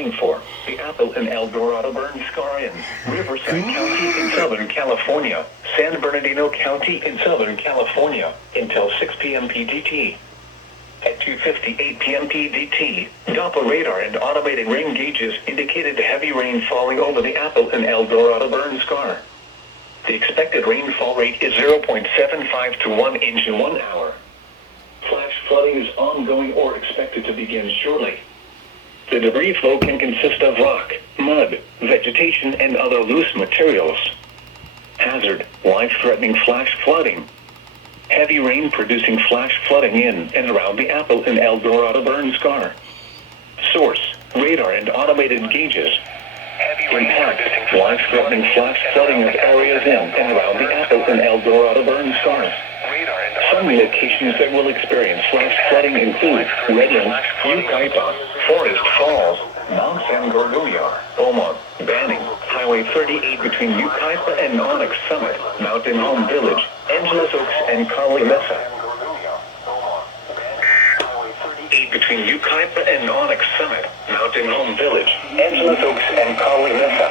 warning for the Apple and El Dorado burn scar in Riverside County in Southern California, San Bernardino County in Southern California, until 6 p.m. PDT. At 2:58 p.m. PDT, Doppler radar and automated rain gauges indicated heavy rain falling over the Apple and El Dorado burn scar. The expected rainfall rate is 0.75 to 1 inch in 1 hour. Flash flooding is ongoing or expected to begin shortly. The debris flow can consist of rock, mud, vegetation, and other loose materials. Hazard: life-threatening flash flooding. Heavy rain producing flash flooding in and around the Apple and El Dorado burn scar. Source: radar and automated gauges. Impact: life-threatening flash flooding of areas in and around the Apple and El Dorado burn scars. Some locations that will experience flash flooding include Redlands, Yucaipa, Forest Falls, Mount San Gorgonio, Beaumont, Banning, Highway 38 between Yucaipa and Onyx Summit, Mountain Home Village, Angeles Oaks and Carly Mesa. Between Yucaipa and Onyx Summit, Mountain Home Village, Angeles Oaks and Carly Mesa.